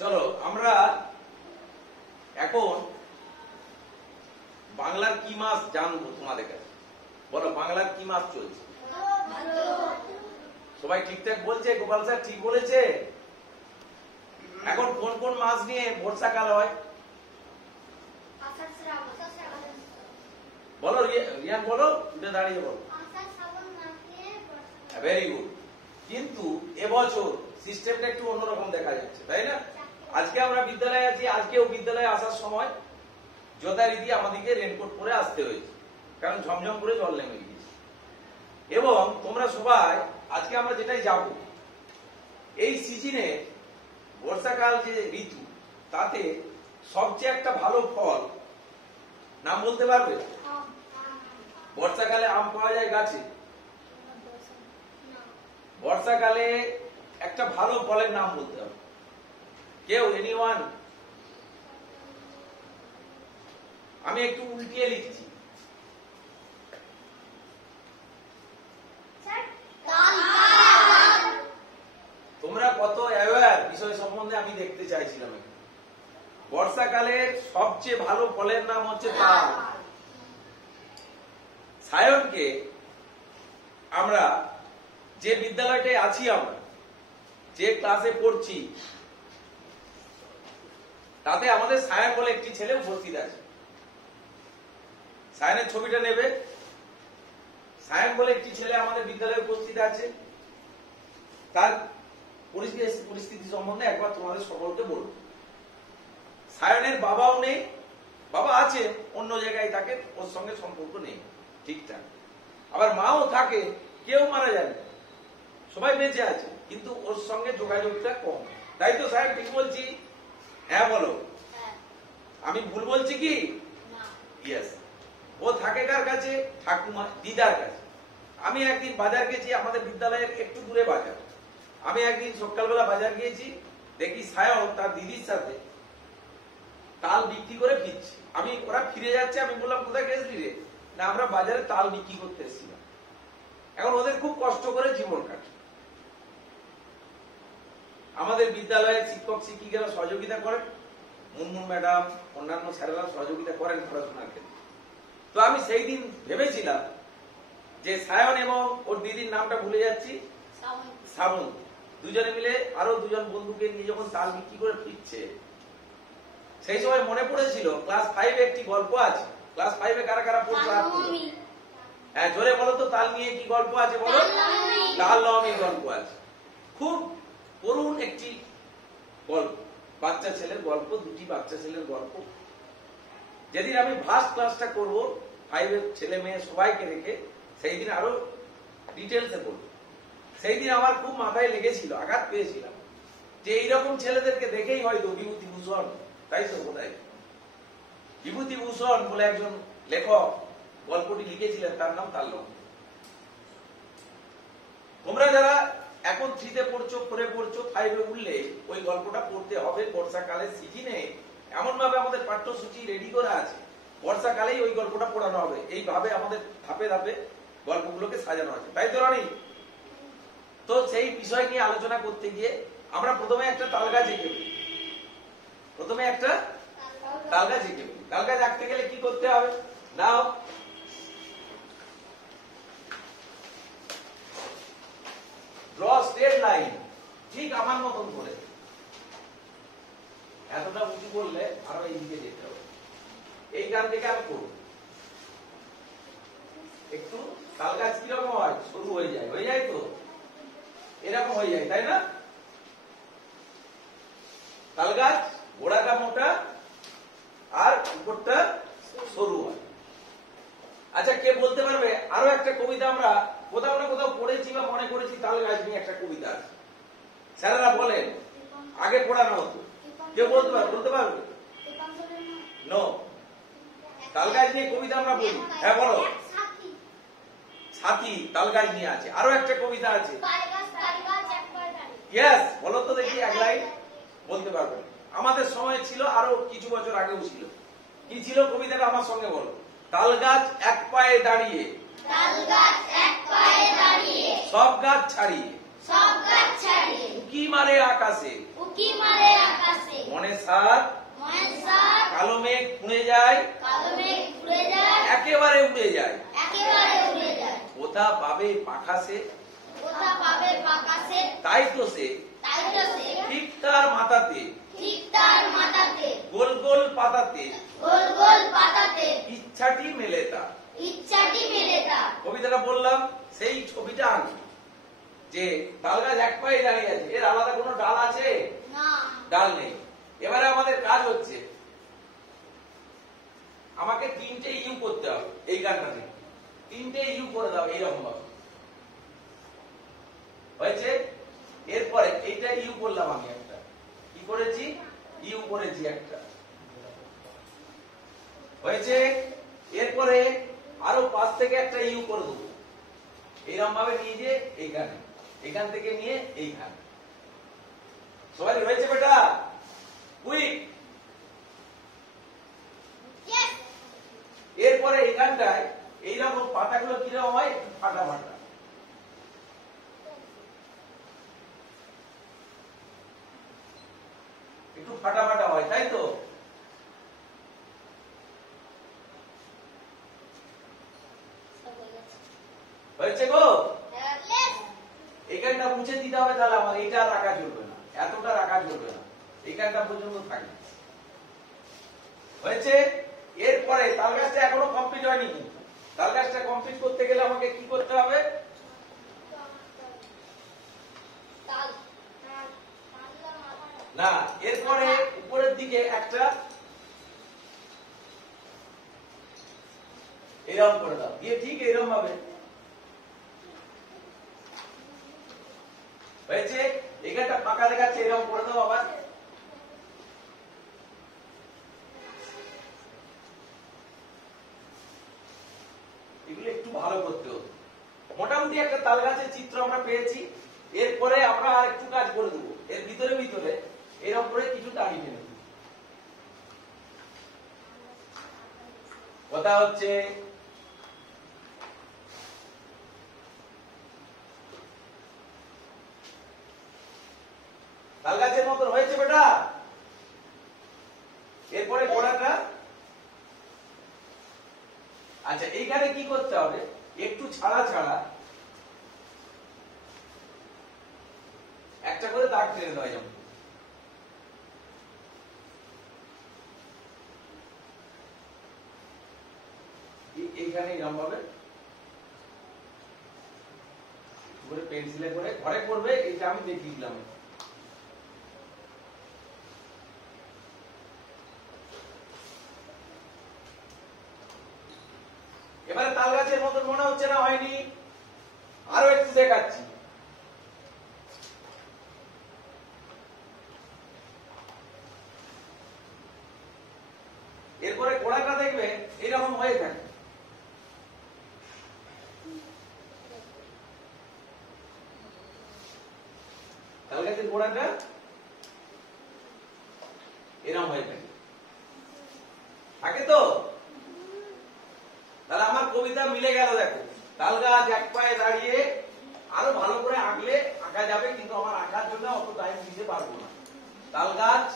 চলো আমরা এখন বাংলার কি মাস জানবো তোমাদের কাছে। বলো বাংলার কি মাস চলছে? সবাই ঠিকঠাক বলছে? গোপাল স্যার ঠিক বলেছে? এখন কোন কোন মাস নিয়ে বর্ষাকাল হয়? বলো রিয়ান, বলো, উঠে দাঁড়িয়ে বলো। Very good. কিন্তু এবছর সিস্টেমটা একটু অন্যরকম দেখা যাচ্ছে, তাই না? আজকে আমরা বিদ্যালয়ে আছি, আজকেও বিদ্যালয়ে আসার সময় যথারীতি আমাদেরকে রেনকোট পরে আসতে হয়েছে, কারণ ঝমঝম করে জল নেমে গিয়েছে। এবং তোমরা সবাই আজকে আমরা যেটাই যাব, এই সিজনে বর্ষাকাল যে ঋতু, তাতে সবচেয়ে একটা ভালো ফল নাম বলতে পারবে? বর্ষাকালে আম পাওয়া যায় গাছে। বর্ষাকালে একটা ভালো ফলের নাম বলতে হবে। কেউ? এনিওয়ান? আমি একটু উল্টিয়ে লিখছি। তোমরা কত অ্যাওয়্যার বিষয় সম্বন্ধে আমি দেখতে চাইছিলাম। বর্ষাকালের সবচেয়ে ভালো ফলের নাম হচ্ছে তাল। সায়নকে আমরা যে বিদ্যালয়টায় আছি, আমরা যে ক্লাসে পড়ছি, তাতে আমাদের সায়ন বলে একটি ছেলে উপস্থিত আছে। সায়নের ছবিটা নেবে। সায়ন বলে একটি ছেলে আমাদের বিদ্যালয়ে উপস্থিত আছে। তার পরিস্থিতি সম্বন্ধে একবার তোমাদের সকলকে বলবো। সায়নের বাবাও নেই, বাবা আছে অন্য জায়গায় থাকে, ওর সঙ্গে সম্পর্ক নেই ঠিকঠাক। আবার মাও থাকে, কেউ মারা যায় না, সবাই বেঁচে আছে, কিন্তু ওর সঙ্গে যোগাযোগটা কম। তাই তো সাহেব ঠিক বলছি? হ্যাঁ বলো। আমি ভুল বলছি কি? ইয়েস। ও থাকে কার কাছে? ঠাকুমা, দিদার কাছে। আমি একদিন বাজার গেছি, আমাদের বিদ্যালয়ের একটু দূরে বাজার। আমি একদিন সকালবেলা বাজার গিয়েছি, দেখি সায়ন তার দিদির সাথে তাল বিক্রি করে ফিরছে। ওরা ফিরে যাচ্ছে, আমি বললাম কোথায় গেছিলি রে? না, আমরা বাজারে তাল বিক্রি করতে এসেছিলাম। এখন ওদের খুব কষ্ট করে জীবন কাটে। আমাদের বিদ্যালয়ের শিক্ষক শিক্ষিকারা সহযোগিতা করেন, মুনমুন ম্যাডাম, অন্যান্য স্যারেরা সহযোগিতা করেন পড়াশোনার ক্ষেত্রে। তো আমি সেই দিন ভেবেছিলাম যে সায়ন এবং ওর দিদির নামটা ভুলে যাচ্ছি, শ্রাবণ, দুজনে মিলে আরো দুজন বন্ধুকে নিয়ে যখন তাল বিক্রি করে ফিরছে, সেই সময় মনে পড়েছিল ক্লাস 5 একটি গল্প আছে। ক্লাস 5 কারা কারা পড়ছে? হ্যাঁ, জোরে বলো তো, তাল নিয়ে কি গল্প আছে বলো? তাল নবমী গল্প আছে। খুব করুণ একটি গল্প, বাচ্চা ছেলের গল্প, দুটি বাচ্চা ছেলের গল্প। যেদিন আমি ফার্স্ট ক্লাসটা করব 5 ছেলে মেয়ে সবাইকে রেখে, সেই দিন আরো ডিটেলসে বলবো। সেই দিন আমার খুব মাথায় লেগেছিল, আঘাত পেয়েছিলাম যে এইরকম ছেলেদেরকে দেখেই হয়তো বিভূতিভূষণ, তাই তো বোধহয় বিভূতিভূষণ বলে একজন লেখক গল্পটি লিখেছিলেন, তার নাম তাল নবমী। তোমরা যারা এখন 3-তে পড়ছো, 4-এ পড়ছো, 5-এ উঠলে ওই গল্পটা পড়তে হবে। বর্ষাকালের সিজনে এমন ভাবে আমাদের পাঠ্যসূচি রেডি করা আছে, বর্ষাকালেই ওই গল্পটা পড়ানো হবে। এইভাবে আমাদের ধাপে ধাপে গল্পগুলোকে সাজানো আছে, তাই তো রানী? তো সেই বিষয় নিয়ে আলোচনা করতে গিয়ে আমরা প্রথমে একটা তাল গাছ এঁকে ফেলি। প্রথমে একটা তাল গাছ এঁকে ফেলি। তাল গাছ আঁকতে গেলে কি করতে হবে? নাও, ড্র স্ট্রেট লাইন, ঠিক আমার মতন করে। এতটা উঁচু করলে আরো এইদিকে যেতে হবে, এইখান থেকে আমি করব। একটু তাল গাছ কিরকম হয়? সরু হয়ে যায়, হয়ে যায় তো, এরকম হয়ে যায়, তাই না? তাল গাছ গোড়াটা মোটা আর উপরটা সরু হয়। আচ্ছা, কে বলতে পারবে? আরো একটা কবিতা আমরা কোথাও না কোথাও পড়েছি বা মনে করেছি, তাল গাছ নিয়ে একটা কবিতা আছে। স্যারেরা বলেন, আগে পড়ানো হতো। কেউ বলতে পারবে? বলতে পারবে? নো, তাল গাছ নিয়ে কবিতা আমরা বলি। হ্যাঁ বলো। সাথী তাল গাছ নিয়ে আছে। আরো একটা কবিতা আছে। ইয়েস, বলো তো দেখি এক লাইন। বলতে পারবে? আমাদের সময় ছিল, আরো কিছু বছর আগেও ছিল। কি ছিল কবিতাটা? আমার সঙ্গে বলো। তাল গাছ এক পায়ে দাঁড়িয়ে, সব গাছ ছাড়িয়ে ছাড়িয়ে উকি মারে আকাশে উকি মারে আকাশে মনে সাত কালো মেঘ উড়ে যায় কালো মেঘ উড়ে যায় একেবারে উড়ে যায় একেবারে উড়ে যায় কোথা পাবে পাখাসে কোথা পাবে আকাশে তাই তো সে ঠিক তার মাথাতে গোল গোল পাতাতে গোল গোল পাতাতে ইচ্ছাটি মেলে তার ইচ্ছাটি মেলে তার কবিতাটা বললাম সেই ছবিটা আঁকি যে তাল গাছ এক পায়ে দাঁড়িয়ে আছে, এর আলাদা কোনো ডাল আছে? না ডাল নেই। এবারে আমাদের কাজ হচ্ছে আমাকে 3টে ইউ করতে হবে এই গানটাতে, 3টে ইউ করে দাও এইরকম ভাবে। হয়েছে? এরপরে এইটা ইউ করলাম, আমি একটা কি করেছি, ইউ করেছি একটা, হয়েছে? এরপরে আরো 5 থেকে একটা ইউ করে দেবো এইরকম ভাবে নিয়ে যে এইখানে, এখান থেকে নিয়ে এইখানে। সবাই হয়েছে বেটা? কুইক। এরপরে এইখানটায় এইরকম পাতাগুলো কিরকম হয়, একটু ফাটা ফাটা, একটু ফাটা ফাটা হয়, তাই তো? হয়েছে গো? এইখানটা মুছে দিতে হবে, তাহলে আমার এইটা রাখা চলবে না, এতটা রাখা চলবে না, এইখানটা পর্যন্ত থাকবে। হয়েছে? এরপরে তাল গাছটা এখনো কমপ্লিট হয়নি, কিন্তু তাল গাছটা কমপ্লিট করতে গেলে আমাকে কি করতে হবে? না, এরপরে উপরের দিকে একটা এরকম করে দাও, দিয়ে ঠিক এরকম ভাবে। হয়েছে? এখানটা ফাঁকা দেখাচ্ছে, এরকম করে দাও আবার। এগুলো একটু ভালো করতে হবে। মোটামুটি একটা তাল গাছের চিত্র আমরা পেয়েছি। এরপরে আমরা আর একটু কাজ করে দেবো, এর ভিতরে ভিতরে এরকম করে কিছু দাঁড়িয়ে নেব। কথা হচ্ছে তাল গাছের মতন হয়েছে বেটা? এরপরে গোড়াটা, আচ্ছা এইখানে কি করতে হবে, একটু ছাড়া ছাড়া একটা করে দাগ টেনে দেওয়া, যেমন এইখানে এরকম ভাবে পেন্সিলে করে ঘরে করবে, এটা আমি দেখিয়ে দিলাম। এবারে তাল গাছের মতন মনে হচ্ছে না? হয়নি? আরো একটু দেখাচ্ছি। এরপরে গোড়াটা দেখবে এরকম হয়ে থাকে, তাল গাছের গোড়াটা এরকম হয়ে থাকে, থাকে তো? তাহলে আমার কবিতা মিলে গেল। দেখো, তাল গাছ এক পায়ে দাঁড়িয়ে আরো ভালো করে আঁকলে আঁকা যাবে, কিন্তু আমার আঁকার জন্য অত টাইম দিতে পারবো না। তাল গাছ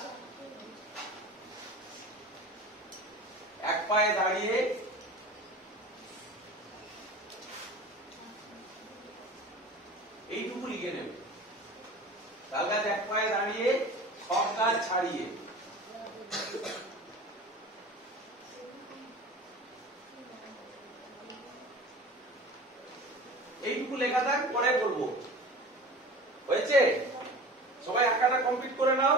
এক পায়ে দাঁড়িয়ে এইটুকু লিখে নেবে। তাল গাছ এক পায়ে দাঁড়িয়ে সব গাছ ছাড়িয়ে, এইটুকু লেখা থাক, পরে করবো। হয়েছে? সবাই আঁকাটা কমপ্লিট করে নাও।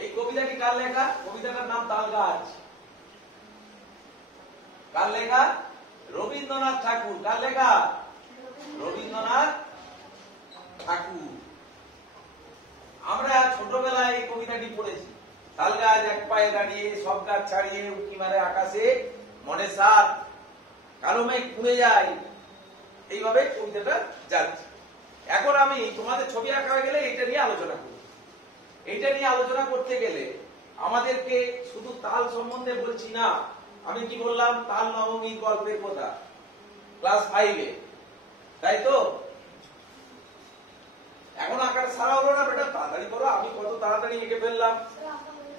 এই কবিতাটি কার লেখা? কবিতাটার নাম তাল গাছ। কার লেখা? রবীন্দ্রনাথ ঠাকুর। কার লেখা? রবীন্দ্রনাথ ঠাকুর। আমরা ছোটবেলায় এই কবিতাটি পড়েছি, তাল গাছ এক পায়ে দাঁড়িয়ে সব গাছ ছাড়িয়ে উঁকি মারে আকাশে, মনে সাত, কালো মেঘ পুড়ে যায়, এইভাবে কবিতাটা যাচ্ছে। এখন আমি তোমাদের ছবি আঁকা হয়ে গেলে এটা নিয়ে আলোচনা করব। এইটা নিয়ে আলোচনা করতে গেলে আমাদেরকে শুধু তাল সম্বন্ধে বলছি না, আমি কি বললাম, তাল নবমী গল্পের কথা ক্লাস 5-এ, তাই তো? এখন আঁকার সারা হলো না বেটা, তাড়াতাড়ি করো। আমি কত তাড়াতাড়ি এঁকে ফেললাম,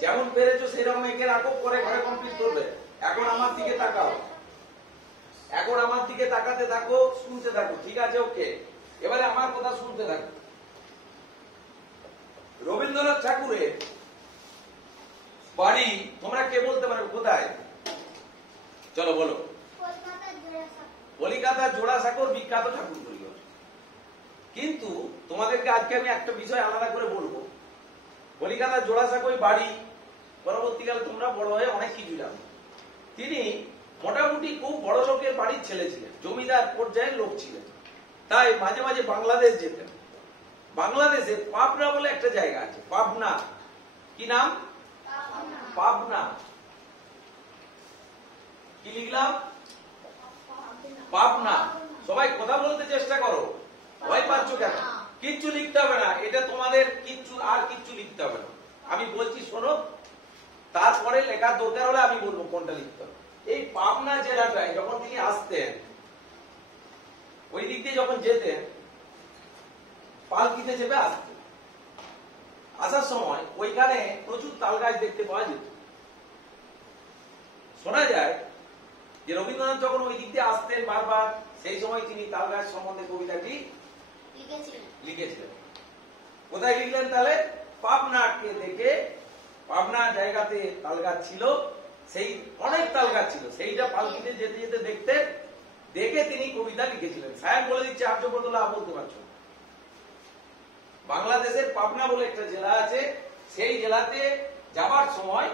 যেমন পেরেছো সেরকম এঁকে রাখো, পরে ঘরে কমপ্লিট করবে। এখন আমার দিকে তাকাও, এখন আমার দিকে তাকাতে থাকো, শুনতে থাকো, ঠিক আছে? ওকে, এবারে আমার কথা শুনতে থাকো। রবীন্দ্রনাথ ঠাকুরের বাড়ি তোমরা কে বলতে পারবে কোথায়? চলো বলো। কলিকাতার জোড়াসাঁকোর বিখ্যাত ঠাকুর পরিবার। কিন্তু তোমাদেরকে আজকে আমি একটা বিষয় আলাদা করে বলবো। কলিকাতার জোড়াসাঁকোই বাড়ি, পরবর্তীকালে তোমরা বড় হয়ে অনেক কিছু জানো। তিনি মোটামুটি খুব বড় লোকের বাড়ির ছেলে ছিলেন, জমিদার পর্যায়ের লোক ছিলেন, তাই মাঝে মাঝে বাংলাদেশ যেতেন। বাংলাদেশে পাবনা বলে একটা জায়গা আছে, পাবনা। কি নাম? পাবনা। কি লিখলাম? পাবনা। সবাই কথা বলতে চেষ্টা করো, ভয় পাচ্ছ কেন? কিচ্ছু লিখতে হবে না, এটা তোমাদের কিচ্ছু আর কিচ্ছু লিখতে হবে না। আমি বলছি শোনো, তারপরে লেখার দরকার হলে আমি বলবো কোনটা লিখতে হবে। এই পাবনা জেলাটায় যখন তিনি আসতেন, ওই দিক দিয়ে যখন যেতেন, পালকিতে চেপে আসতেন। আসার সময় ওইখানে প্রচুর তাল গাছ দেখতে পাওয়া যেত। শোনা যায় যে রবীন্দ্রনাথ যখন ওই দিক দিয়ে আসতেন বারবার, সেই সময় তিনি তাল গাছ সম্বন্ধে কবিতাটি লিখেছিলেন। কোথায় লিখলেন তাহলে? পাবনাকে দেখে, পাবনা জায়গাতে তাল গাছ ছিল, সেই অনেক তাল গাছ ছিল, সেইটা পালকিতে যেতে যেতে দেখতেন, দেখে তিনি কবিতা লিখেছিলেন। সাহেব বলে দিচ্ছে, আর্যপ্রতলা বলতে পারছো। বাংলাদেশের পাবনা বলে একটা জেলা আছে, সেই জেলাতে যাবার সময়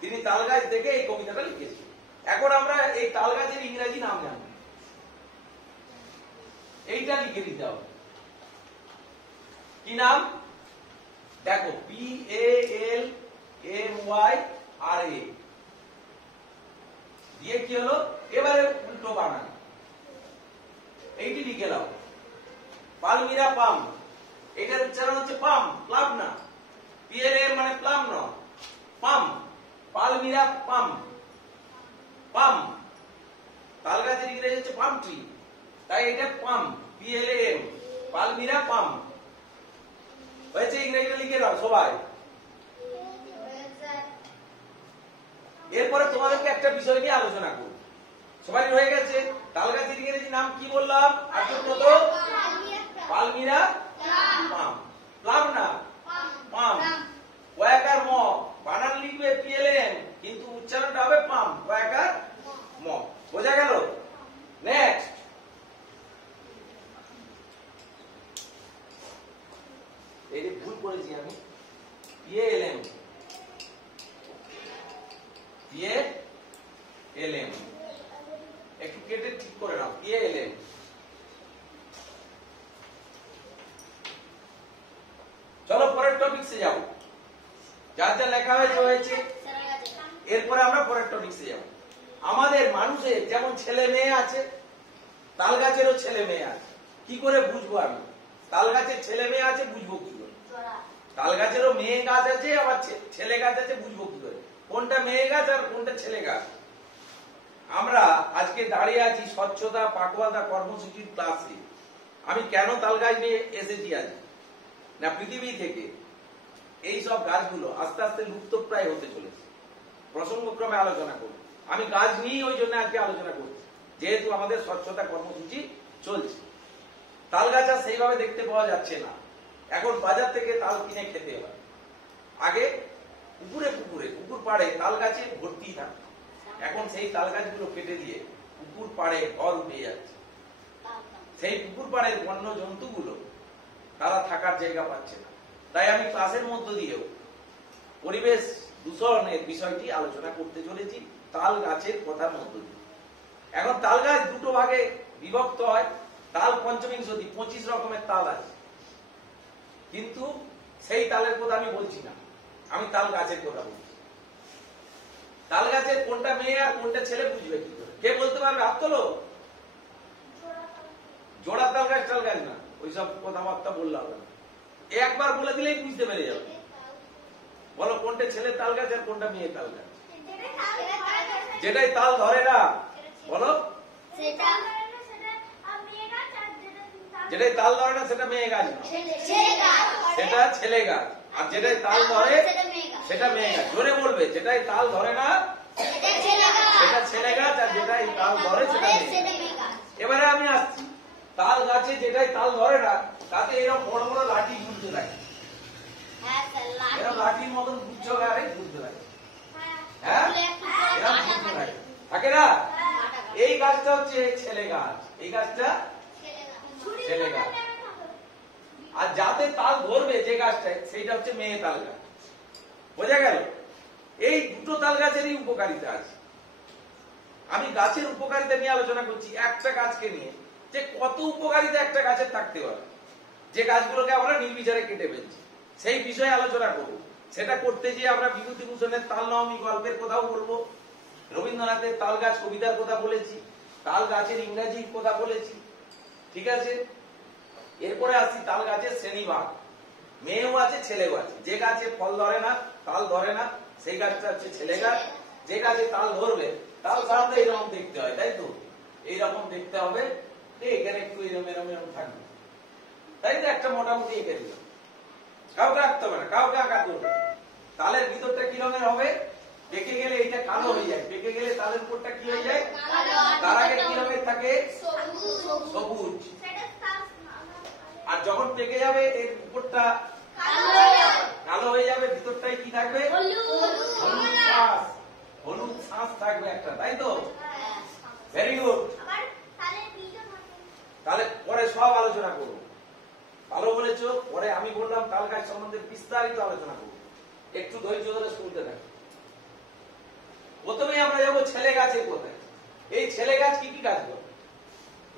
তিনি তাল গাছ দেখে এই কবিতাটা লিখেছিলেন। এখন আমরা এই তাল গাছের ইংরেজি নাম জানি, এইটা লিখে দিতে হবে। কি নাম? দেখো, PALMYRA দিয়ে কি হলো? এবারে উল্টো বানান, এইটি লিখে দাও। পালমিরা পাম, এটার উচ্চারণ হচ্ছে পাম, প্লাম না। PLM মানে প্লাম না, পাম। পালমিরা পাম, পাম। তাল গাছের ইংরেজি হচ্ছে পাম ট্রি, তাই এটা পাম, PLAM, পালমিরা পাম হয়েছে। ইংরেজিটা লিখে দাও সবাই। এরপরে তোমাদেরকে একটা বিষয় নিয়ে আলোচনা করব। সবাই হয়ে গেছে? তাল গাছের ইংরেজি নাম কি বললাম? পালমিরা পাম, প্লাম না, পাম। ওয়াকার ম, বানান লিখবে PLM, কিন্তু উচ্চারণটা হবে পাম, ওয়াকার ম। বোঝা গেল? নেক্সট, এই যে ভুল করেছি আমি, PLM, PLM একটু কেটে ঠিক করে নাও। PLM। চলো পরের টপিকসে যাও। যার যা লেখা হয়েছে। এরপরে আমরা পরের টপিকসে যাব। আমাদের মানুষের যেমন ছেলে মেয়ে আছে, তাল গাছেরও ছেলে মেয়ে আছে। কি করে বুঝবো আমি? তাল গাছের ছেলে মেয়ে আছে, বুঝবো কি করে? তাল গাছেরও মেয়ে গাছ আছে, আবার ছেলে গাছ আছে, বুঝবো কি করে কোনটা মেয়ে গাছ আর কোনটা ছেলে গাছ? আমরা আজকে দাঁড়িয়ে আছি স্বচ্ছতা পাকওয়াদা কর্মসূচির ক্লাসে। আমি কেন তাল গাছ নিয়ে এসেছি আজ না, পৃথিবী থেকে এই সব গাছগুলো আস্তে আস্তে লুপ্তপ্রায় হতে চলেছে। প্রসঙ্গক্রমে আলোচনা করব। আমি গাছ নিয়ে ওই জন্য আজকে আলোচনা করছি, যেহেতু আমাদের স্বচ্ছতা কর্মসূচি চলছে। তাল গাছ আর সেইভাবে দেখতে পাওয়া যাচ্ছে না। এখন বাজার থেকে তাল কিনে খেতে হয়। আগে পুকুরে পুকুরে, পুকুর পাড়ে তাল গাছে ভর্তি থাকে। এখন সেই তাল গাছগুলো কেটে দিয়ে পুকুর পাড়ে ঘর উঠে যাচ্ছে। সেই পুকুর পাড়ের বন্য জন্তুগুলো তারা থাকার জায়গা পাচ্ছে না। তাই আমি ক্লাসের মধ্য দিয়েও পরিবেশ দূষণের বিষয়টি আলোচনা করতে চলেছি তাল গাছের কথার মধ্য দিয়ে। এখন তাল গাছ দুটো ভাগে বিভক্ত হয়। তাল পঞ্চবিংশতি, 25 রকমের তাল আছে, কিন্তু সেই তালের কথা আমি বলছি না। আমি তাল গাছের কথা বলছি। তাল গাছের কোনটা মেয়ে আর কোনটা ছেলে বুঝবে কি করে? কে বলতে পারবে? হাত তোলো। জোড়া তাল গাছ টাল গাছ না, ওইসব কথাবার্তা বললে হবে না, একবার বলে দিলেই বুঝতে পেরে যাবে। বলো কোনটা ছেলে তাল গাছ আর কোনটা মেয়ে তাল গাছ? যেটাই তাল ধরে না, বলো যেটাই তাল ধরে না সেটা মেয়ে গাছ না, সেটা ছেলে গাছ। আর যেটাই তাল ধরে সেটা মেয়ে গাছ। জোরে বলবে, যেটাই তাল ধরে না সেটা ছেলে গাছ, আর যেটাই তাল ধরে সেটা মেয়ে গাছ। এবারে আমি আসছি, তাল গাছে যেটাই তাল ধরে না তাতে এরকম বড় বড় লাঠি ঝুলতে থাকে, এরকম লাঠির মতন গুচ্ছ গাড়ি ঝুলতে থাকে। হ্যাঁ, এরকম ঝুলতে থাকে, থাকে না? এই গাছটা হচ্ছে ছেলে গাছ, এই গাছটা ছেলে গাছ। আর যাতে তাল ধরবে যে গাছটায়, সেইটা হচ্ছে মেয়ে তাল গাছ। বোঝা গেল? এই দুটো তাল গাছেরই উপকারিতা আছে। আমি গাছের উপকারিতা নিয়ে আলোচনা করছি, একটা গাছকে নিয়ে যে কত উপকারিতা একটা গাছের থাকতে পারে, যে গাছগুলোকে আমরা নির্বিচারে কেটে ফেলছি, সেই বিষয়ে আলোচনা করব। সেটা করতে গিয়ে আমরা বিভূতিভূষণের তাল নবমী গল্পের কথাও বলবো, রবীন্দ্রনাথের তাল গাছ কবিতার কথা বলেছি, তাল গাছের ইংরেজির কথা বলেছি, ঠিক আছে? এরপরে আসছি তাল গাছের শ্রেণীভাগ, মেয়েও আছে ছেলেও আছে। যে গাছে ফল ধরে না, তাল ধরে না, সেই গাছটা হচ্ছে ছেলে গাছ। যে গাছে তাল ধরবে, তাল সাধারণত এইরকম দেখতে হয়, তাই তো? এইরকম দেখতে হবে, এখানে একটু এরকম এরকম এরকম থাকবে, তাই তো? একটা মোটামুটি এঁকে দিলাম, কাউকে আঁকতে হবে না, কাউকে আঁকা করবে। তালের ভিতরটা কি রঙের হবে? পেকে গেলে এইটা কালো হয়ে যায়, পেকে গেলে তালের উপরটা কি হয়ে যায়? তার আগে কি রঙের থাকে? সবুজ। আর যখন পেকে যাবে এর উপরটা কালো হয়ে যাবে, ভিতরটাই কি থাকবে? হলুদ শাঁস থাকবে একটা, তাই তো? Very good. তাহলে পরে সব আলোচনা করবো, ভালো বলেছো। পরে আমি বললাম তাল গাছ সম্বন্ধে বিস্তারিত আলোচনা করবো, একটু ধৈর্য ধরে শুনতে থাকো। প্রথমে আমরা যাবো ছেলে গাছের কোথায়। এই ছেলে গাছ কি কি কাজ করে?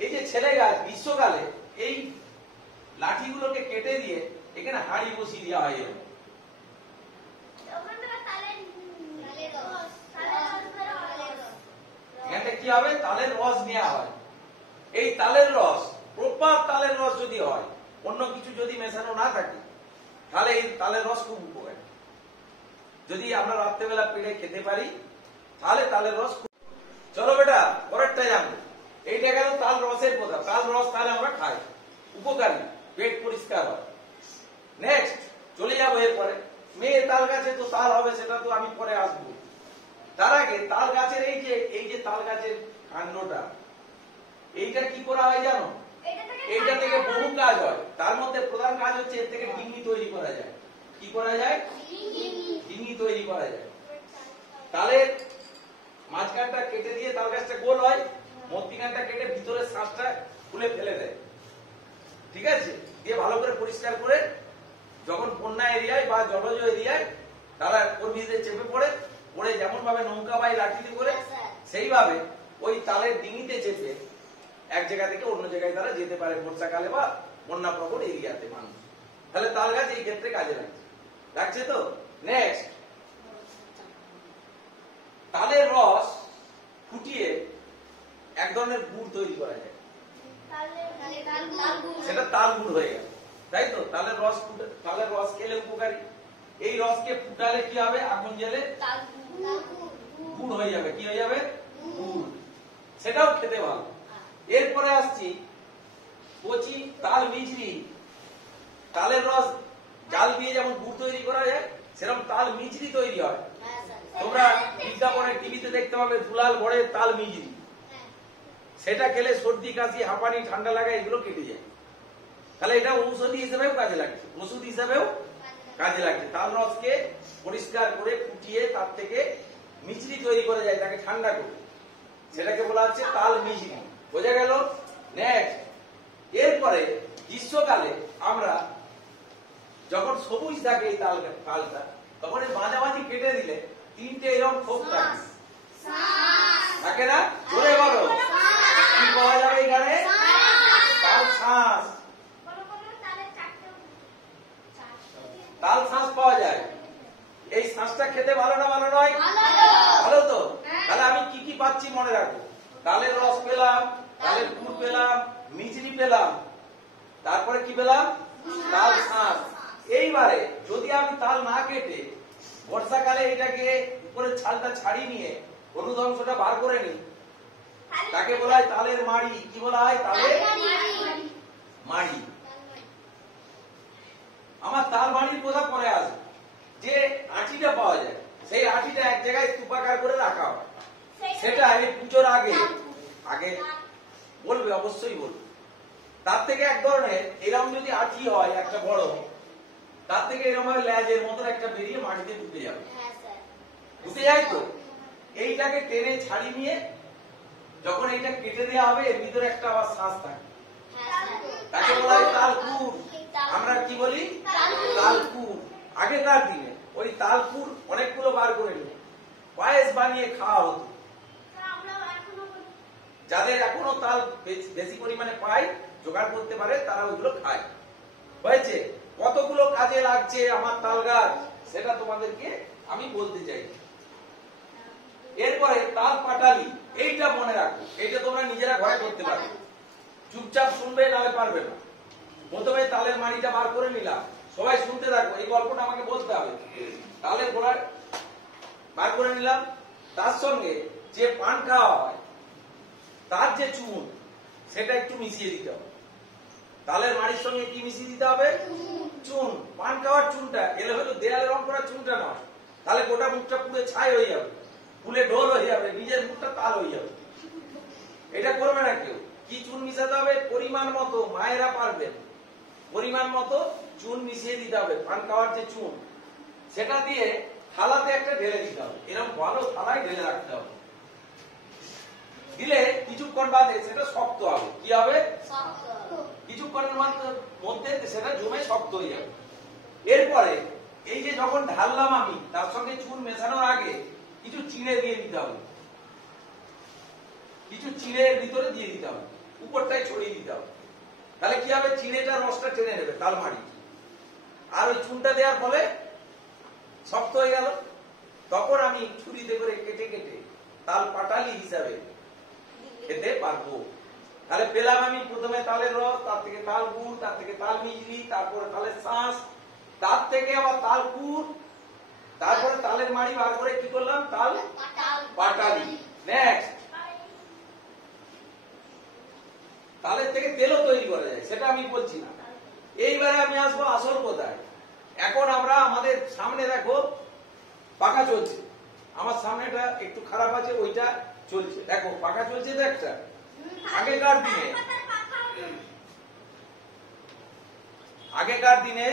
এই যে ছেলে গাছ, গ্রীষ্মকালে এই লাঠিগুলোকে কেটে দিয়ে এখানে হাঁড়ি বসিয়ে দেওয়া হয়। এখানে কি হবে? তালের রস নেওয়া হয়। এই তালের রস, প্রপার তালের রস যদি হয়, অন্য কিছু যদি মেশানো না থাকে, তাহলে এই তালের রস খুব উপকারী। যদি আমরা রাত্রেবেলা পেড়ে খেতে পারি, তাহলে তালের রস। চলো বেটা, পরেরটা জানবো। এইটা গেল তাল রসের কথা। তাল রস তাহলে আমরা খাই, উপকারী, পেট পরিষ্কার হয়। নেক্সট চলে যাবো এরপরে, মেয়ে তাল গাছে তো তাল হবে, সেটা তো আমি পরে আসবো। তার আগে তাল গাছের এই যে তাল গাছের কাণ্ডটা, এইটা কি করা হয় জানো? এইটা থেকে বহু কাজ হয়, তার মধ্যে প্রধান কাজ হচ্ছে এর থেকে ডিঙি তৈরি করা যায়। কি করা যায়? ডিঙি তৈরি করা যায়। তালের মাঝখানটা কেটে দিয়ে তাল গাছটা গোল হয়, মধ্যিখানটা কেটে ভিতরের শ্বাসটা খুলে ফেলে দেয়, ঠিক আছে? দিয়ে ভালো করে পরিষ্কার করে, যখন বন্যা এরিয়ায় বা জলজ এরিয়ায় তারা ওর ভিতরে চেপে পড়ে, পড়ে যেমন ভাবে নৌকা বাই লাঠিতে করে, সেইভাবে ওই তালের ডিঙিতে চেপে এক জায়গা থেকে অন্য জায়গায় তারা যেতে পারে বর্ষাকালে বা বন্যা প্রবণ এরিয়াতে মানুষ। তাহলে তাল গাছ এই ক্ষেত্রে কাজে লাগছে তো। নেক্সট, তালের রস ফুটিয়ে এক ধরনের গুড় তৈরি করা যায়, সেটা তাল গুড় হয়ে গেল, তাই তো? তালের রস খেলে উপকারী। এই রসকে ফুটালে কি হবে? আগুন জ্বেলে গুড় হয়ে যাবে। কি হয়ে যাবে? গুড়। সেটাও খেতে ভালো। এরপরে আসছি কচি তাল মিছরি। তালের রস জাল দিয়ে যেমন গুড় তৈরি করা যায়, সেরকম তাল মিছরি তৈরি হয়। তোমরা বিজ্ঞাপনে টিভিতে দেখতে পাবে দুলাল ঘরে তাল মিছরি। সেটা খেলে সর্দি কাশি হাঁপানি ঠান্ডা লাগা এগুলো কেটে যায়। তাহলে এটা ঔষধি হিসেবেও কাজে লাগছে, ওষুধ হিসেবেও কাজে লাগছে। তাল রসকে পরিষ্কার করে ফুটিয়ে তার থেকে মিছরি তৈরি করা যায়, তাকে ঠান্ডা করে, সেটাকে বলা হচ্ছে তাল মিছরি। বোঝা গেল? নেক্সট, এরপরে গ্রীষ্মকালে আমরা যখন সবুজ থাকে এই তালটা, তখন এই মাঝামাঝি কেটে দিলে তিনটে এরকম খোপ থাকে না? জোরে বলো, কি পাওয়া যাবে এখানে? তাল শাঁস। তাল শাঁস পাওয়া যায়। পাচ্ছি মনে রাখো, তালের রস পেলাম, তালের গুড় পেলাম, মিছরি পেলাম, তারপরে কি পেলাম? তাল শাঁস। এইবারে যদি আমি তাল না কেটে বর্ষাকালে এটাকে উপরের ছালটা ছাড়িয়ে নিয়ে হলুদ অংশটা বার করে নিই, তাকে বলা হয় তালের মাড়ি। কি বলা হয়? তালের মাড়ি। আমার তাল মাড়ির কথা পরে আসবে। যে আটিটা পাওয়া যায়, সেই আটিটা এক জায়গায় স্তূপাকার করে রাখা হয়, সেটা এই পুজোর আগে আগে বলবে, অবশ্যই বলবে। তার থেকে এক ধরনের এরকম যদি আটি হয় একটা বড়, তার থেকে এরকম ভাবে ল্যাজের মতো একটা বেরিয়ে মাটিতে ঢুকে যাবে, ঢুকে যায় তো। এইটাকে টেনে ছাড়িয়ে নিয়ে যখন এইটা কেটে দেওয়া হবে, এর ভিতরে একটা আবার শ্বাস থাকে, তাকে বলা হয় তালকুর। আমরা কি বলি? তালকুর। আগেকার দিনে ওই তালকুর অনেকগুলো বার করে নিয়ে পায়েস বানিয়ে খাওয়া হতো। যাদের এখনো তাল বেশি পরিমাণে পায়, জোগাড় করতে পারে, তারা ওইগুলো খায়। হয়েছে? কতগুলো কাজে লাগছে আমার তাল গাছ, সেটা তোমাদেরকে আমি বলতে চাই। এরপরে তাল পাটালি, এইটা মনে রাখো, এইটা তোমরা নিজেরা ঘরে করতে পারবে। চুপচাপ শুনবে, নাহলে পারবে না। প্রথমে তালের মাড়িটা বার করে নিলাম, সবাই শুনতে থাকো, এই গল্পটা আমাকে বলতে হবে। তালের গোড়া বার করে নিলাম, তার সঙ্গে যে পান খাওয়া হয় তার যে চুন, সেটা একটু মিশিয়ে দিতে হবে। তালের মাড়ির সঙ্গে কি মিশিয়ে দিতে হবে? চুন। পান খাওয়ার চুনটা, এলে হয়তো দেয়ালে রং করা চুনটা নয়, তাহলে গোটা মুখটা পুরো ছাই হয়ে যাবে, ফুলে ঢোল হয়ে যাবে, নিজের মুখটা তাল হয়ে যাবে। এটা করবে না কেউ। কি চুন মিশাতে হবে? পরিমাণ মতো, মায়েরা পারবেন, পরিমাণ মতো চুন মিশিয়ে দিতে হবে। পান খাওয়ার যে চুন, সেটা দিয়ে থালাতে একটা ঢেলে দিতে হবে, এরকম ভালো থালায় ঢেলে রাখতে হবে। দিলে কিছুক্ষণ বাদে সেটা শক্ত হবে। কি হবে? কিছুক্ষণের মধ্যে সেটা জমে শক্ত হয়ে যাবে। এরপরে এই যে যখন ঢাললাম আমি, তার সঙ্গে চুন মেশানোর আগে কিছু চিড়ে দিয়ে দিতে হবে, কিছু চিড়ে ভিতরে দিয়ে দিতে হবে, উপরটায় ছড়িয়ে দিতে হবে। তাহলে কি হবে? চিড়েটা রসটা টেনে নেবে তাল মাড়ি, আর ওই চুনটা দেওয়ার ফলে শক্ত হয়ে গেল। তখন আমি ছুরিতে করে কেটে কেটে তাল পাটালি হিসাবে খেতে পারবো। তাহলে পেলাম আমি প্রথমে তালের রস, তার থেকে তাল গুড়, তার থেকে তাল মিছরি, তারপরে তালের শাঁস, তার থেকে আবার তাল গুড়, তারপরে তালের মাড়ি বার করে কি করলাম? তাল পাটালি। নেক্সট, তালের থেকে তেলও তৈরি করা যায়, সেটা আমি বলছি না। এইবারে আমি আসবো আসল কোথায়। এখন আমরা আমাদের সামনে দেখো পাখা চলছে, আমার সামনেটা একটু খারাপ আছে, ওইটা চলছে, দেখো পাখা চলছে তো একটা। আগেকার দিনে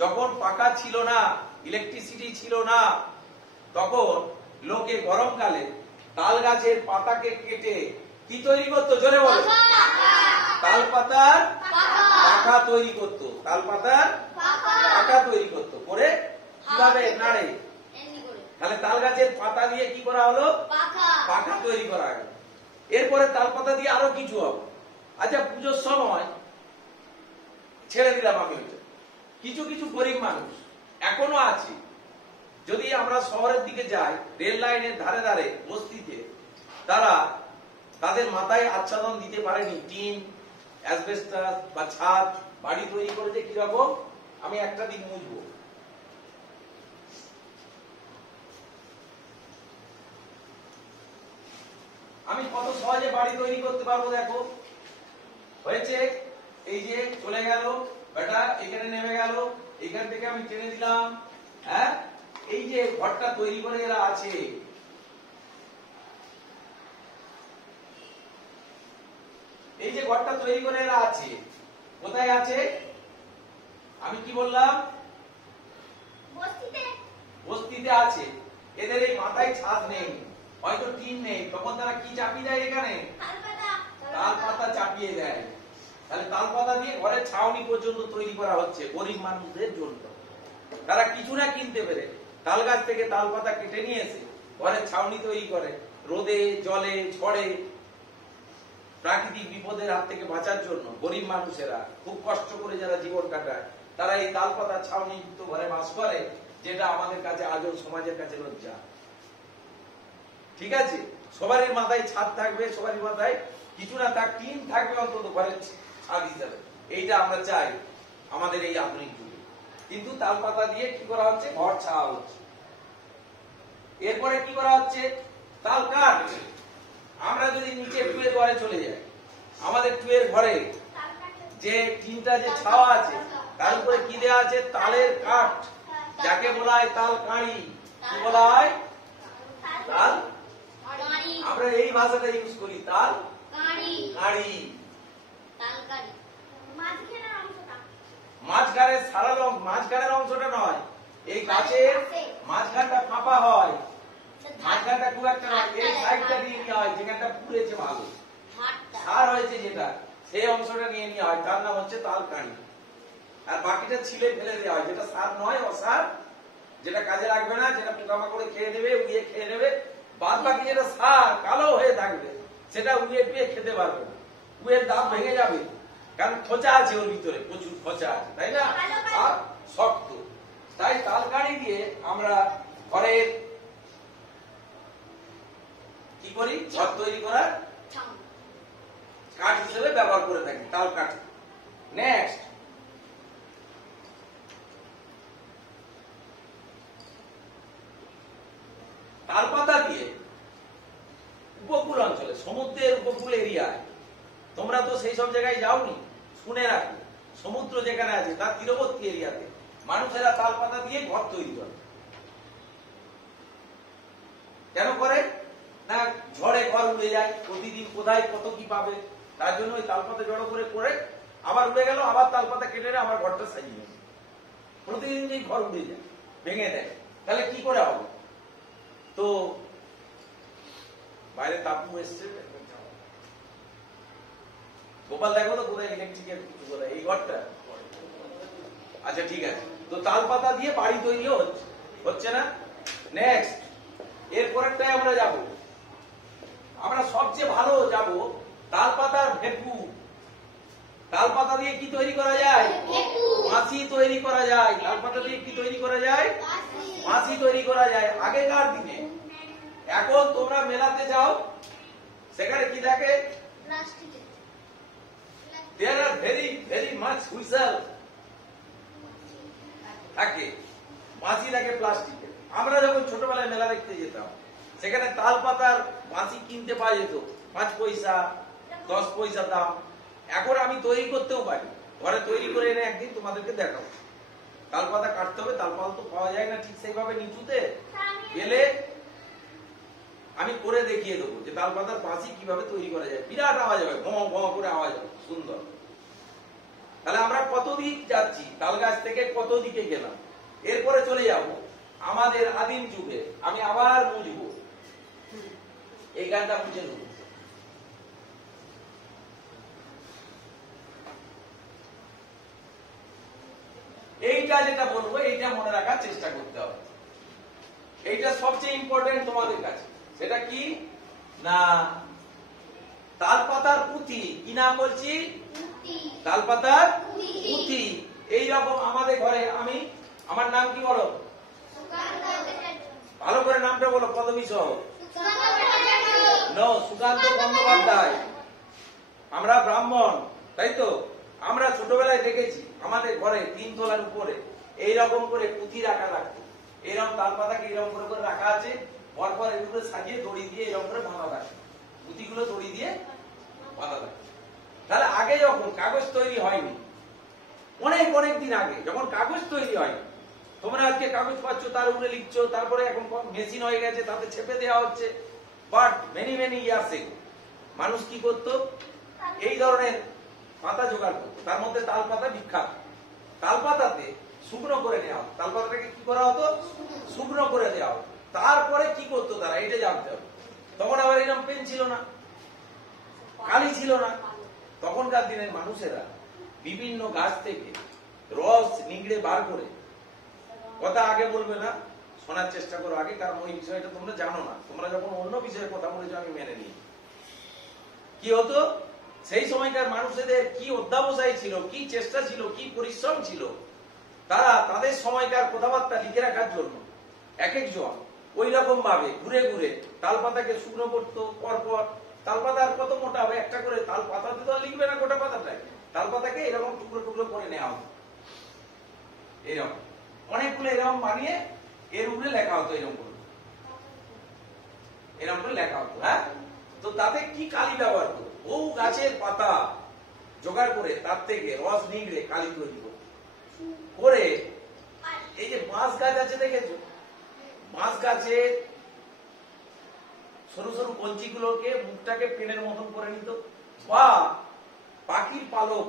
যখন পাখা ছিল না, ইলেকট্রিসিটি ছিল না, তখন লোকে গরমকালে তাল গাছের পাতাকে কেটে কি তৈরি করতো? জোরে বলো। তাল পাতার পাখা তৈরি করতো, তাল পাতার পাখা তৈরি করতো। করে কিভাবে? নাড়ে। তাহলে তাল গাছের পাতা দিয়ে কি করা হলো? পাখা তৈরি করা গেল। এরপরে তাল পাতা দিয়ে আরো কিছু হবে। আচ্ছা, পুজোর সময় ছেড়ে দিলাম আমি ওইটা। কিছু কিছু গরিব মানুষ এখনো আছে, যদি আমরা শহরের দিকে যাই, রেল লাইনের ধারে ধারে বস্তিতে, তারা তাদের মাথায় আচ্ছাদন দিতে পারেনি, টিন, অ্যাসবেস্টাস বা ছাদ বাড়ি তৈরি করেছে। কিরকম? আমি একটা দিক মুছবো। আমি কত সহজে বাড়ি তৈরি করতে পারবো, দেখো। হয়েছে, এই যে চলে গেল বেটা, এখানে নেমে গেল, এখান থেকে আমি টেনে দিলাম। হ্যাঁ, এই যে ঘরটা তৈরি করে এরা আছে, এই যে ঘরটা তৈরি করে এরা আছে, কোথায় আছে? আমি কি বললাম? বস্তিতে আছে। এদের এই মাথায় ছাদ নেই, হয়তো টিন নেই, তখন তারা কি চাপিয়ে দেয়? এখানে তাল পাতা চাপিয়ে দেয়। তাহলে তাল পাতা দিয়ে ঘরের ছাউনি পর্যন্ত তৈরি করা হচ্ছে গরিব মানুষদের জন্য। তারা কিছু না কিনতে পেরে তাল গাছ থেকে তাল পাতা কেটে নিয়ে এসে ঘরের ছাউনি তৈরি করে। রোদে, জলে, ঝড়ে, প্রাকৃতিক বিপদের হাত থেকে বাঁচার জন্য গরিব মানুষেরা খুব কষ্ট করে যারা জীবন কাটায়, তারা এই তাল পাতার ছাউনি যুক্ত ঘরে বাস করে, যেটা আমাদের কাছে আজও সমাজের কাছে লজ্জা। ঠিক আছে? সবারই মাথায় ছাদ থাকবে, সবারই মাথায় কিছু না থাক টিন থাকবে অন্তত ঘরের ছাদ হিসাবে। এইটা আমরা চাই আমাদের এই আধুনিক যুগে। কিন্তু তাল পাতা দিয়ে কি করা হচ্ছে? ঘর ছাওয়া হচ্ছে। এরপরে কি করা হচ্ছে? তাল কাঠ। আমরা যদি নিচে টুয়ের ঘরে চলে যাই, আমাদের টুয়ের ঘরে যে টিনটা যে ছাওয়া আছে তার উপরে কি দেওয়া আছে? তালের কাঠ, যাকে বলা হয় তাল কাঁড়ি। কি বলা হয়? তাল। আমরা এই ভাষাটা ইউজ করি, তাল কাঁড়ি। মাঝখানের সারা মাঝখানের অংশটা নয়, এই গাছের মাঝখানটা ফাঁপা হয়, মাঝখানটা খুব একটা নয়, এই সাইডটা নিয়ে নেওয়া হয় যেখানটা পুড়েছে ভালো, সার হয়েছে যেটা, সেই অংশটা নিয়ে নেওয়া হয়, তার নাম হচ্ছে তাল কাঁড়ি। আর বাকিটা ছিলে ফেলে দেওয়া হয়, যেটা সার নয়, অসার, যেটা কাজে লাগবে না, যেটা পোকামাকড়ে খেয়ে নেবে, উড়িয়ে খেয়ে নেবে। বাদ বাকি যেটা সার কালো হয়ে থাকবে সেটা উড়িয়ে টুয়ে খেতে পারবে না, উড়ের দাম ভেঙে যাবে, কারণ খোঁচা আছে ওর ভিতরে, প্রচুর খোঁচা আছে, তাই না? আর শক্ত। তাই তাল কাঁড়ি দিয়ে আমরা ঘরের কি করি? ঘর তৈরি করার কাঠ হিসেবে ব্যবহার করে থাকি, তাল কাঠ। নেক্সট, তাল পাতা দিয়ে উপকূল অঞ্চলে, সমুদ্রের উপকূল এরিয়ায়, তোমরা তো সেই সব জায়গায় যাওনি, শুনে রাখো, সমুদ্র যেখানে আছে তার তীরবর্তী এরিয়াতে মানুষেরা তাল পাতা দিয়ে ঘর তৈরি করে। কেন করে? না, ঝড়ে ঘর উড়ে যায়, প্রতিদিন কোথায় কত কি পাবে, তার জন্য ওই তাল পাতা জড়ো করে করে আবার উড়ে গেল, আবার তাল পাতা কেটে নেয়, আমার ঘরটা সাজিয়ে নেয়। প্রতিদিন যেই ঘর উড়ে যায়, ভেঙে দেয়, তাহলে কি করে হবে? তো বাইরে তাপু এসছে, গোপাল দেখো তো কোথায় ইলেকট্রিকের কোথায়, এই ঘরটা। আচ্ছা ঠিক আছে, তো তাল পাতা দিয়ে বাড়ি তৈরিও হচ্ছে না? নেক্সট, এরপরেরটাই আমরা যাব, আমরা সবচেয়ে ভালো যাব তাল পাতার ভেপু। তাল পাতা দিয়ে কি তৈরি করা যায়? মাছি তৈরি করা যায়। তাল পাতা দিয়ে কি তৈরি করা যায়? মাছি তৈরি করা যায় আগেকার দিনে। এখন তোমরা মেলাতে যাও, সেখানে কি থাকে? There are very much whistle থাকে, মাছি থাকে প্লাস্টিকের। আমরা যখন ছোটবেলায় মেলা দেখতে যেতাম, সেখানে তাল পাতার মাছি কিনতে পাওয়া যেত 5 পয়সা 10 পয়সা দাম। এখন আমি তৈরি করতেও পারি, ঘরে তৈরি করে এনে একদিন তোমাদেরকে দেখাবো। তাল পাতা কাটতে হবে, তাল পাতা তো পাওয়া যায় না ঠিক সেইভাবে নিচুতে, গেলে আমি করে দেখিয়ে দেবো যে তাল পাতার বাঁশি কিভাবে তৈরি করা যায়। বিরাট আওয়াজ হবে, ঘম ঘম করে আওয়াজ হবে, সুন্দর। তাহলে আমরা কত দিক যাচ্ছি, তাল গাছ থেকে কত দিকে গেলাম। এরপরে চলে যাব আমাদের আদিম যুগে। আমি আবার বুঝবো, এই গানটা বুঝে নেব। এইটা যেটা বলবো, এইটা মনে রাখার চেষ্টা করতে হবে। এইটা সবচেয়ে ইম্পর্টেন্ট তোমাদের কাছে। সেটা কি না, তাল পাতার পুঁতি। কি নাম বলছি? তাল পাতার পুঁতি। এইরকম আমাদের ঘরে, আমি, আমার নাম কি বলো? ভালো করে নামটা বলো, পদবী সহ। সুকান্ত বন্দ্যোপাধ্যায়। আমরা ব্রাহ্মণ, তাই তো? আমরা ছোটবেলায় দেখেছি আমাদের ঘরে 3 তলার উপরে এইরকম করে পুঁতি রাখা থাকতো। এইরকম তাল পাতাকে এইরকম করে করে রাখা আছে, পরপর এগুলো সাজিয়ে দড়ি দিয়ে এরকম করে বাঁধা থাকে, পুঁতিগুলো দড়ি দিয়ে বাঁধা থাকে। তাহলে আগে যখন কাগজ তৈরি হয়নি, অনেক অনেক দিন আগে যখন কাগজ তৈরি হয়নি, তোমরা আজকে কাগজ পাচ্ছ, তার উপরে লিখছো, তারপরে এখন মেশিন হয়ে গেছে, তাতে ছেপে দেওয়া হচ্ছে। বাট মেনি ইয়ার্স এগো মানুষ কি করতো? এই ধরনের পাতা জোগাড় করতো, তার মধ্যে তাল পাতা বিখ্যাত। তাল পাতাতে শুকনো করে নেওয়া হতো, তাল পাতাটাকে কি করা হতো? শুকনো করে দেওয়া হতো। তারপরে কি করতো তারা, এটা জানতে হবে। তখন আবার এরকম পেন ছিল না, কালি ছিল না। তখনকার দিনের মানুষেরা বিভিন্ন গাছ থেকে রস নিংড়ে বার করে, কথা আগে বলবে না, শোনার চেষ্টা করো আগে, কারণ ওই বিষয়টা তোমরা জানো না। তোমরা যখন অন্য বিষয়ে কথা বলেছো আমি মেনে নিই। কি হতো সেই সময়কার মানুষদের, কি অধ্যাবসায় ছিল, কি চেষ্টা ছিল, কি পরিশ্রম ছিল। তারা তাদের সময়কার কথাবার্তা লিখে রাখার জন্য এক একজন ওই রকম ভাবে ঘুরে ঘুরে তাল পাতাকে শুকনো করতো, পরপর তাল পাতা আর কত মোটা হবে, একটা করে তাল পাতাতে তো আর লিখবে না গোটা পাতাটায়, তাল পাতাকে এরকম টুকরো টুকরো করে নেওয়া হতো, এরকম অনেকগুলো এরকম বানিয়ে এর উপরে লেখা হতো, এরকম করে লেখা হতো। হ্যাঁ, তো তাতে কি কালি ব্যবহার করতো? বহু গাছের পাতা জোগাড় করে তার থেকে রস নিগড়ে কালি তৈরি করতো করে। এই যে বাঁশ গাছ আছে দেখেছো, বাঁশ গাছের সরু সরু কঞ্চিগুলোকে মুখটাকে পেনের মতন করে নিত, বা পাখির পালক,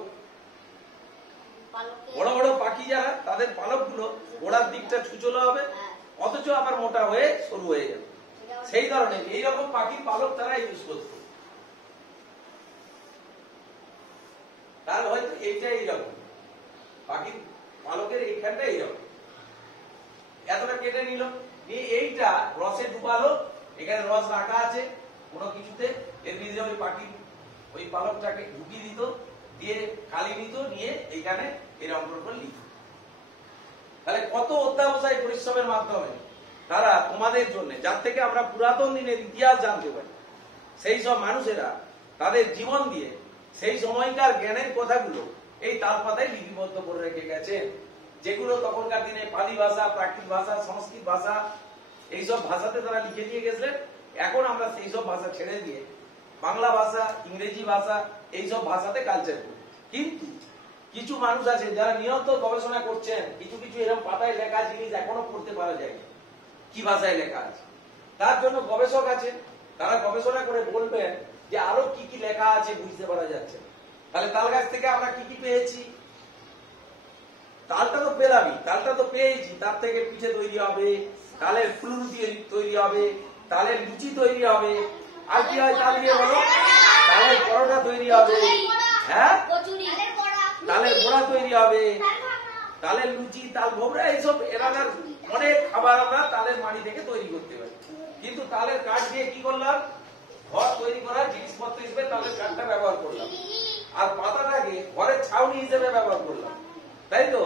বড় বড় পাখি যারা তাদের পালক গুলো গোড়ার দিকটা ছুচলো হবে, অথচ আবার মোটা হয়ে সরু হয়ে যাবে, সেই ধরনের এইরকম পাখির পালক তারা ইউজ করত। তার হয়তো এইটা এইরকম পাখির পালকের এইখানটা এইরকম, এতটা কেটে নিল, নিয়ে এইটা রসে ডুবালো, এখানে রস রাখা আছে কোনো কিছুতে, এর ভিতরে ওই পাখির ওই পালকটাকে ঢুকিয়ে দিত, দিয়ে কালি নিত, নিয়ে এইখানে এরকম করে লিখত। তাহলে কত অধ্যাবসায় পরিশ্রমের মাধ্যমে তারা তোমাদের জন্য, যার থেকে আমরা পুরাতন দিনের ইতিহাস জানতে পারি, সেই সব মানুষেরা তাদের জীবন দিয়ে সেই সময়কার জ্ঞানের কথাগুলো এই তাল পাতায় লিপিবদ্ধ করে রেখে গেছেন, যেগুলো তখনকার দিনে পালি ভাষা, প্রাকৃত ভাষা, সংস্কৃত ভাষা, এইসব ভাষাতে তারা লিখে দিয়ে গেছিলেন। এখন আমরা সেই সব ভাষা ছেড়ে দিয়ে বাংলা ভাষা, ইংরেজি ভাষা, এইসব ভাষাতে কালচার করি। কিন্তু কিছু মানুষ আছে যারা নিয়মিত গবেষণা করছেন, কিছু কিছু এরকম পাতায় লেখা জিনিস এখনো পড়তে পারা যায় কি ভাষায় লেখা আছে, তার জন্য গবেষক আছে, তারা গবেষণা করে বলবেন যে আরো কি কি লেখা আছে বুঝতে পারা যাচ্ছে। তাহলে তাল গাছ থেকে আমরা কি কি পেয়েছি? তালটা তো পেলামই, তালটা তো পেয়েছি, তার থেকে পিঠে তৈরি হবে, তালের ফুলুর দিয়ে তৈরি হবে, তালের লুচি তৈরি হবে, আর কি হয় তাল দিয়ে বলো? তালের পরোটা তৈরি হবে, হ্যাঁ, তালের বড়া তৈরি হবে, তালের লুচি, তাল ভোবরা, এইসব এলাকার অনেক খাবার আমরা তালের মাড়ি থেকে তৈরি করতে পারি। কিন্তু তালের কাঠ দিয়ে কি করলাম? ঘর তৈরি করার জিনিসপত্র হিসেবে তালের কাঠটা ব্যবহার করলাম, আর পাতাটাকে ঘরের ছাউনি হিসেবে ব্যবহার করলাম, তাই তো?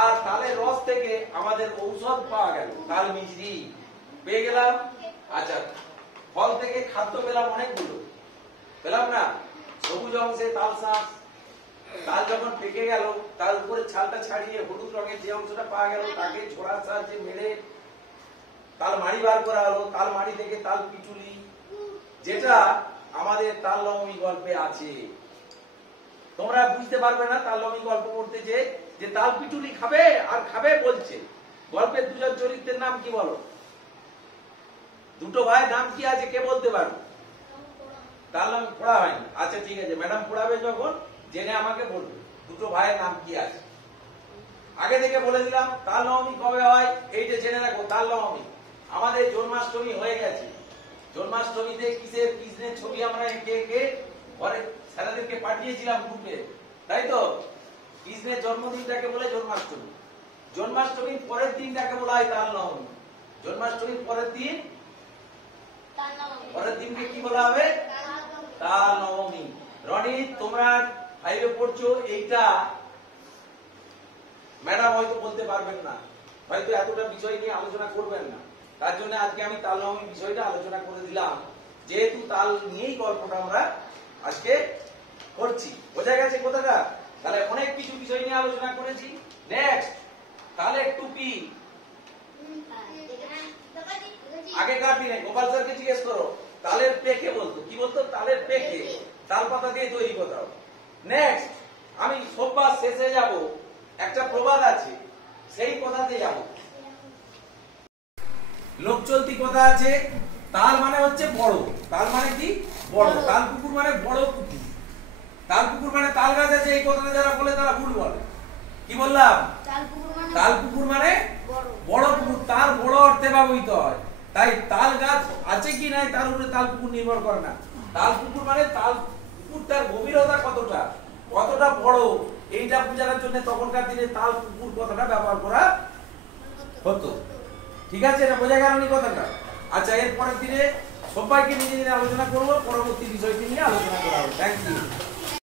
আর তালের রস থেকে আমাদের ঔষধ পাওয়া গেল, তাল মিছরি পেয়ে গেলাম। আচ্ছা, ফল থেকে খাদ্য পেলাম অনেকগুলো, পেলাম না? সবুজ অংশে তাল শাঁস, তাল যখন পেকে গেল তার উপরে ছালটা ছাড়িয়ে হলুদ রঙের যে অংশটা পাওয়া গেল তাকে ছোড়ার সাহায্যে মেরে তাল মাড়ি বার করা হলো, তাল মাড়ি থেকে তাল পিটুলি, যেটা আমাদের তাল নবমী গল্পে আছে। তোমরা বুঝতে পারবে না তাল নবমী গল্প পড়তে যে তাল পিটুলি খাবে আর খাবে বলছে। গল্পের দুজন চরিত্রের নাম কি বলো? দুটো ভাইয়ের নাম কি আছে, কে বলতে পারবে? তাল নাম পড়া হয়নি, আচ্ছা ঠিক আছে, ম্যাডাম পড়াবে যখন জেনে আমাকে বলবে দুটো ভাইয়ের নাম কি আছে। আগে থেকে বলে দিলাম তাল নবমী কবে হয় এইটা জেনে রাখো। তাল নবমী আমাদের জন্মাষ্টমী হয়ে গেছে, জন্মাষ্টমীতে কিসের কৃষ্ণের ছবি আমরা এঁকে এঁকে ঘরে স্যারেদেরকে পাঠিয়েছিলাম গ্রুপে, তাই তো? কৃষ্ণের জন্মদিনটাকে বলে জন্মাষ্টমী, জন্মাষ্টমীর পরের দিনটাকে বলা হয় তাল নবমী, জন্মাষ্টমীর পরের দিনকে কি বলা হবে? তাল নবমী। রনিত, তোমরা ফাইভে পড়ছো, এইটা ম্যাডাম হয়তো বলতে পারবেন না, হয়তো এতটা বিষয় নিয়ে আলোচনা করবেন না, তার জন্য আজকে আমি তাল নবমী বিষয়টা আলোচনা করে দিলাম, যেহেতু তাল নিয়েই গল্পটা আমরা আজকে করছি। বোঝা গেছে কথাটা? তাহলে অনেক কিছু বিষয় নিয়ে আলোচনা করেছি। নেক্সট, তালের টুপি। আগেকার দিনে গোপাল স্যারকে জিজ্ঞেস করো, তালের পেকে বলতো, কি বলতো? তালের পেকে, তাল পাতা দিয়ে তৈরি করতে হবে। নেক্সট, আমি সোমবার শেষে যাব, একটা প্রবাদ আছে, সেই কথাতে যাব। লোক চলতি কথা আছে, তাল মানে হচ্ছে বড়, তাল মানে কি? বড়। তাল পুকুর মানে বড় পুকুর, তাল পুকুর মানে তাল গাছ আছে, এই কথাটা যারা বলে তারা ভুল বলে। কি বললাম? তাল পুকুর মানে বড় পুকুর, তাল বড় অর্থে ব্যবহৃত হয়। তাই তাল গাছ আছে কি নাই তার উপরে তাল পুকুর নির্ভর করে না। তাল পুকুর মানে তাল পুকুরটার গভীরতা কতটা, কতটা বড়, এইটা বোঝানোর জন্য তখনকার দিনে তাল পুকুর কথাটা ব্যবহার করা হতো। ঠিক আছে, এটা বোঝা গেল নি কথাটা? আচ্ছা, এর পরের দিনে সবাইকে নিজে নিজে আলোচনা করবো, পরবর্তী বিষয়টি নিয়ে আলোচনা করা হবে। Thank you.